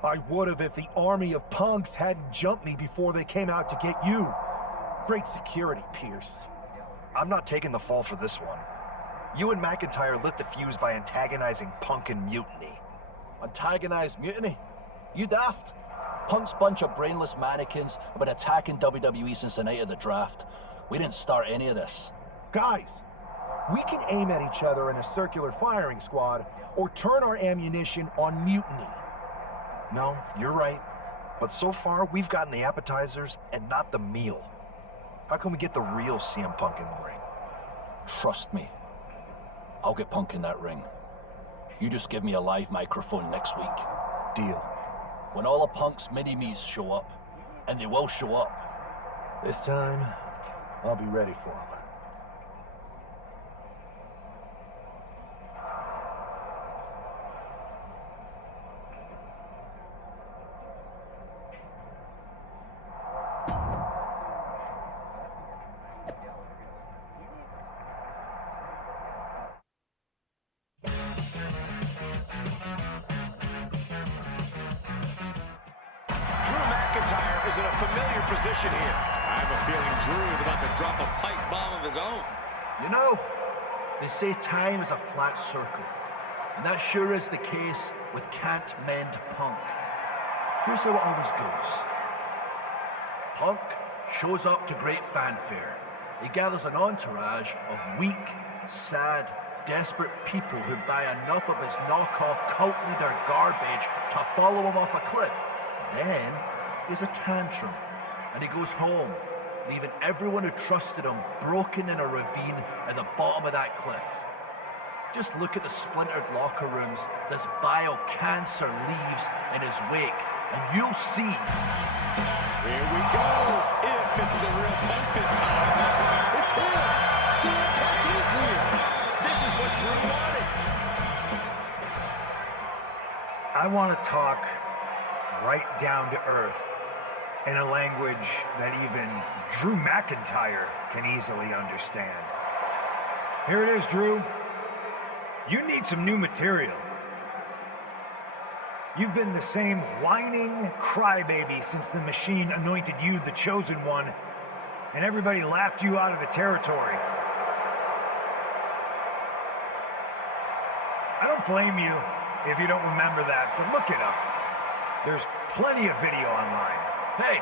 I would have if the army of punks hadn't jumped me before they came out to get you. Great security, Pierce. I'm not taking the fall for this one. You and McIntyre lit the fuse by antagonizing Punk and Mutiny. Antagonized Mutiny? You daft? Punk's bunch of brainless mannequins have been attacking WWE since the night of the draft. We didn't start any of this. Guys, we can aim at each other in a circular firing squad or turn our ammunition on Mutiny. No, you're right. But so far, we've gotten the appetizers and not the meal. How can we get the real CM Punk in the ring? Trust me. I'll get Punk in that ring. You just give me a live microphone next week. Deal. When all of Punk's mini-me's show up, and they will show up. This time, I'll be ready for them. Is in a familiar position here. I have a feeling Drew is about to drop a pipe bomb of his own. You know, they say time is a flat circle. And that sure is the case with Can't Mend Punk. Here's how it always goes. Punk shows up to great fanfare. He gathers an entourage of weak, sad, desperate people who buy enough of his knockoff cult leader garbage to follow him off a cliff. Then there's a tantrum, and he goes home, leaving everyone who trusted him broken in a ravine at the bottom of that cliff. Just look at the splintered locker rooms this vile cancer leaves in his wake, and you'll see. Here we go. If it's the real Punk this time. It's him. CM Punk is here. This is what Drew wanted. I want to talk right down to earth in a language that even Drew McIntyre can easily understand. Here it is, Drew. You need some new material. You've been the same whining crybaby since the Machine anointed you the chosen one, and everybody laughed you out of the territory. I don't blame you if you don't remember that, but look it up. There's plenty of video online. Hey,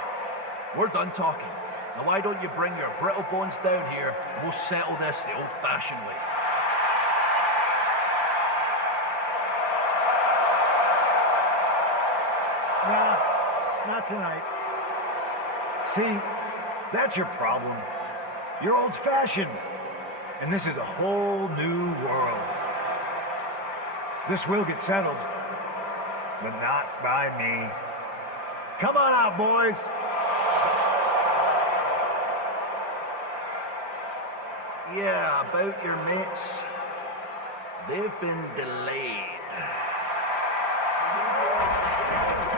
we're done talking. Now why don't you bring your brittle bones down here and we'll settle this the old-fashioned way. Nah, not tonight. See, that's your problem. You're old-fashioned, and this is a whole new world. This will get settled, but not by me. Come on out, boys. Yeah, about your mates. They've been delayed.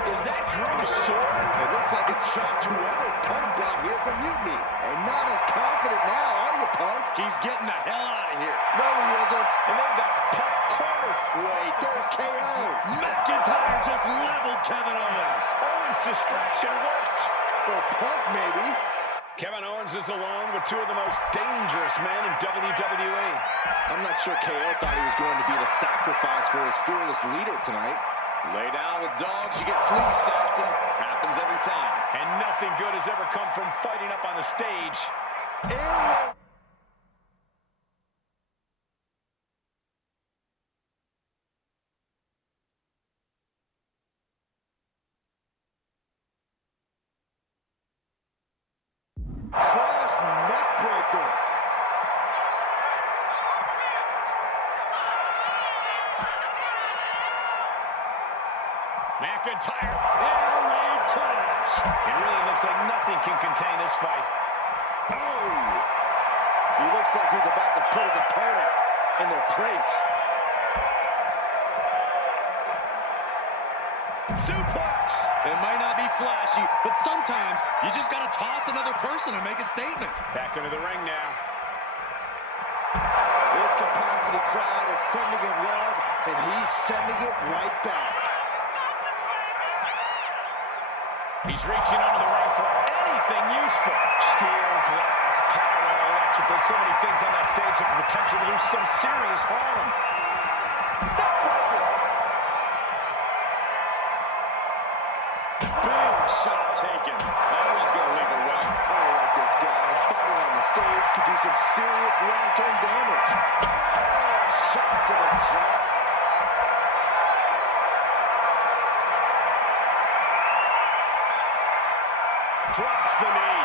Is that Drew's sword? It looks like it's shocked whoever Punk brought here from Mutiny. And not as confident now, are you, Punk? He's getting the hell out of here. No, he isn't. And they've got Punk cornered. Wait, there's KO. McIntyre just leveled Kevin Owens. Owens' distraction worked. For Punk, maybe. Kevin Owens is alone with two of the most dangerous men in WWE. I'm not sure KO thought he was going to be the sacrifice for his fearless leader tonight. Lay down with dogs, you get fleas, Saxton. Happens every time. And nothing good has ever come from fighting up on the stage. Cross neck breaker. McIntyre, air raid crash. It really looks like nothing can contain this fight. Oh! He looks like he's about to put his opponent in their place. Suplex. It might not be flashy, but sometimes you just gotta toss another person and make a statement. Back into the ring now. His capacity crowd is sending him love, and he's sending it right back. He's reaching under the ring for anything useful. Steel, glass, power, electrical, so many things on that stage have the potential to do some serious harm. Big shot taken. That one's going to leave a wet. I like this guy. Fighting on the stage could do some serious long-term damage. Oh, shot to the jaw. Drops the knee.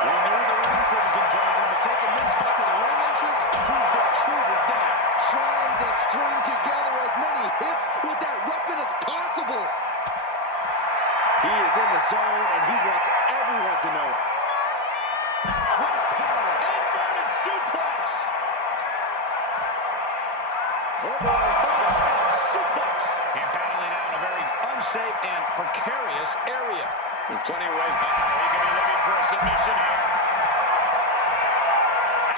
We knew the ring couldn't contain him, but taking this spot to the ring entrance proves their truth is down. Trying to string together as many hits with that weapon as possible. He is in the zone, and he wants everyone to know it. What power! Inverted suplex! Oh boy! Suplex! And battling out in a very unsafe and precarious area. In plenty of ways, he could be looking for a submission here.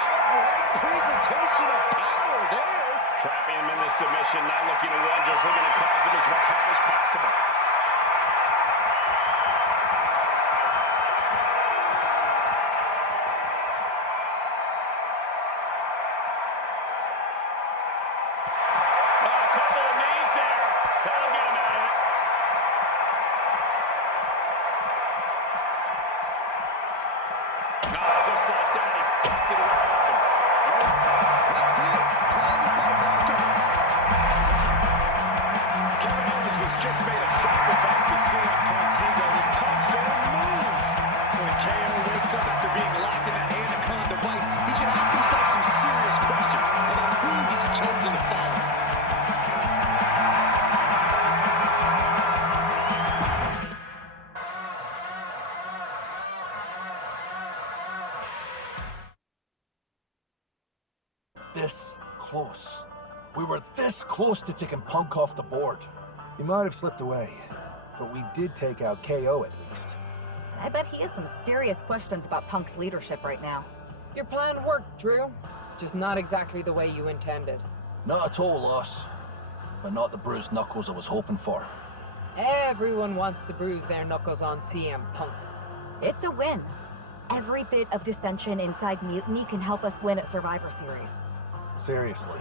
Outright presentation of power there. Trapping him in the submission, not looking to win, just looking to cause him as much harm as possible. A couple of knees there. That'll get him out of it. Just like that, he's busted right open. That's it. Calling it by knockout. Kevin Owens was just made a sacrifice to CM Punk's ego with Punk's own move. When KO wakes up after being locked in that Anaconda device, he should ask himself some serious questions about who he's chosen to follow. This close. We were this close to taking Punk off the board. He might have slipped away, but we did take out KO at least. I bet he has some serious questions about Punk's leadership right now. Your plan worked, Drew. Just not exactly the way you intended. Not a total loss, but not the bruised knuckles I was hoping for. Everyone wants to bruise their knuckles on CM Punk. It's a win. Every bit of dissension inside Mutiny can help us win at Survivor Series. Seriously,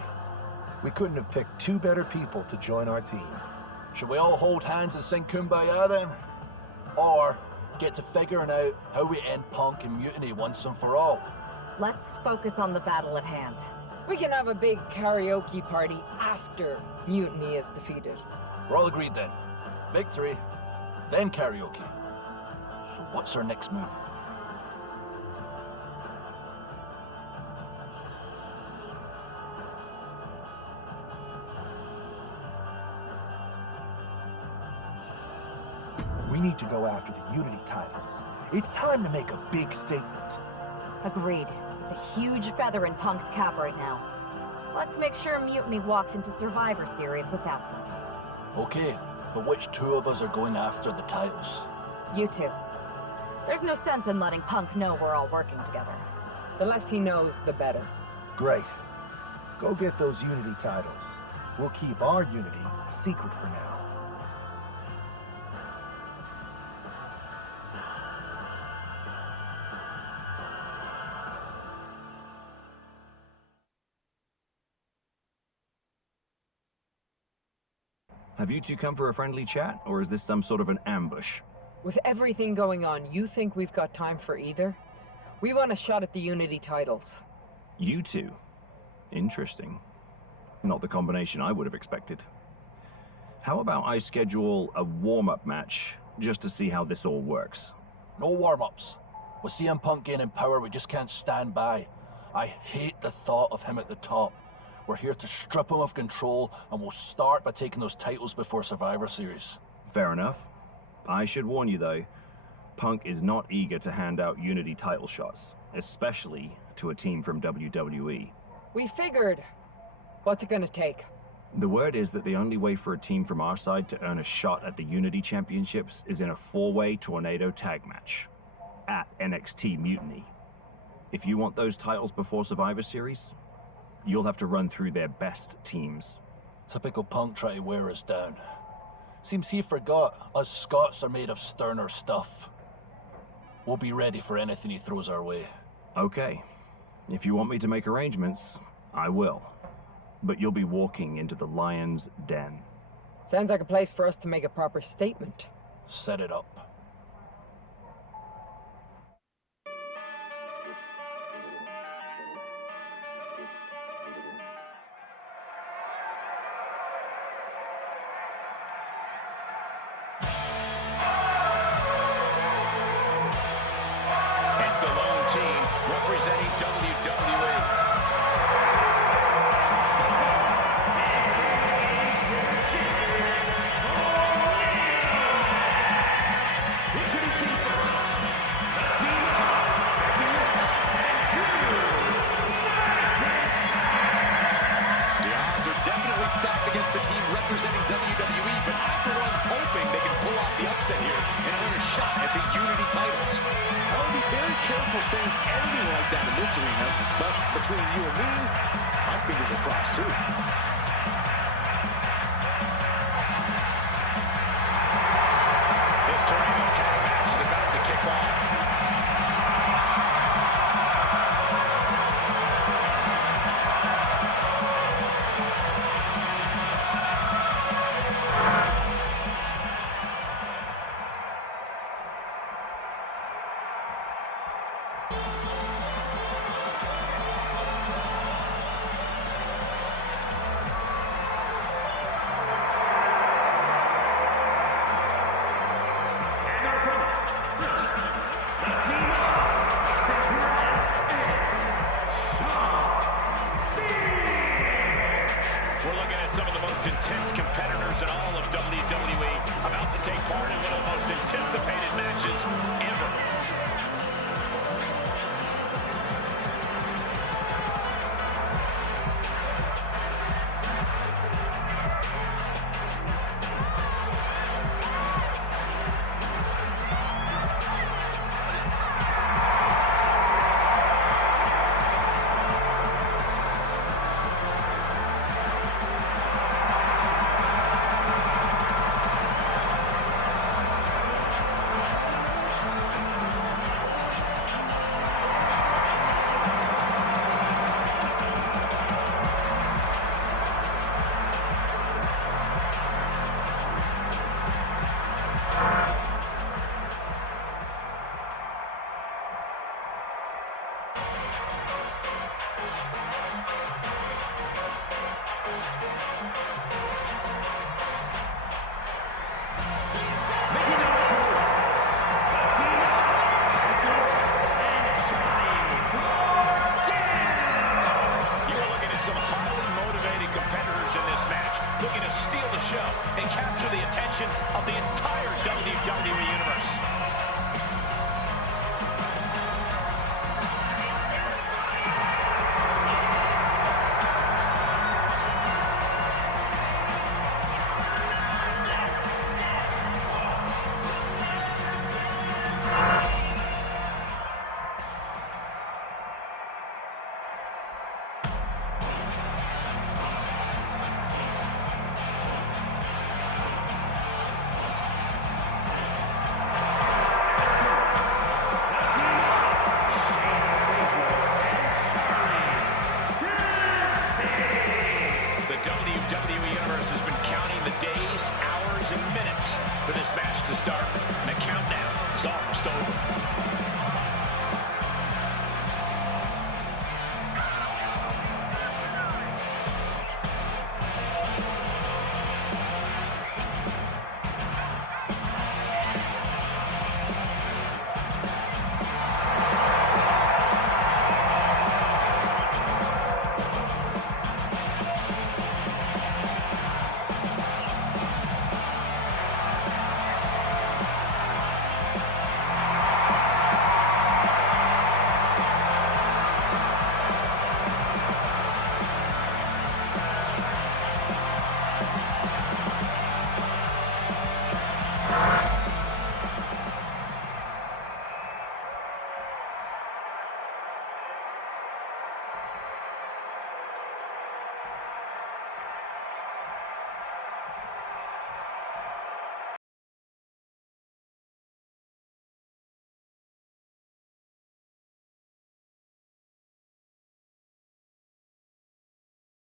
we couldn't have picked two better people to join our team. Should we all hold hands and sing Kumbaya then? Or get to figuring out how we end Punk and Mutiny once and for all? Let's focus on the battle at hand. We can have a big karaoke party after Mutiny is defeated. We're all agreed then. Victory, then karaoke. So what's our next move? We need to go after the Unity titles. It's time to make a big statement. Agreed. It's a huge feather in Punk's cap right now. Let's make sure Mutiny walks into Survivor Series without them. Okay, but which two of us are going after the titles? You two. There's no sense in letting Punk know we're all working together. The less he knows, the better. Great. Go get those Unity titles. We'll keep our Unity secret for now. Have you two come for a friendly chat, or is this some sort of an ambush? With everything going on, you think we've got time for either? We want a shot at the Unity titles. You two? Interesting. Not the combination I would have expected. How about I schedule a warm-up match, just to see how this all works? No warm-ups. With CM Punk gaining power, we just can't stand by. I hate the thought of him at the top. We're here to strip him of control, and we'll start by taking those titles before Survivor Series. Fair enough. I should warn you though, Punk is not eager to hand out Unity title shots, especially to a team from WWE. We figured. What's it gonna take? The word is that the only way for a team from our side to earn a shot at the Unity Championships is in a 4-way Tornado tag match at NXT Mutiny. If you want those titles before Survivor Series, you'll have to run through their best teams. Typical Punk try to wear us down. Seems he forgot us Scots are made of sterner stuff. We'll be ready for anything he throws our way. Okay. If you want me to make arrangements, I will. But you'll be walking into the lion's den. Sounds like a place for us to make a proper statement. Set it up. It's the lone team representing WWE. Stacked against the team representing WWE, but I'm the one hoping they can pull off the upset here and earn a shot at the Unity titles. I would be very careful saying anything like that in this arena, but between you and me, my fingers are crossed too. This tornado tag match is about to kick off. Intense competitors in all of WWE about to take part in one of the most anticipated matches ever. Looking to steal the show and capture the attention of the entire WWE Universe.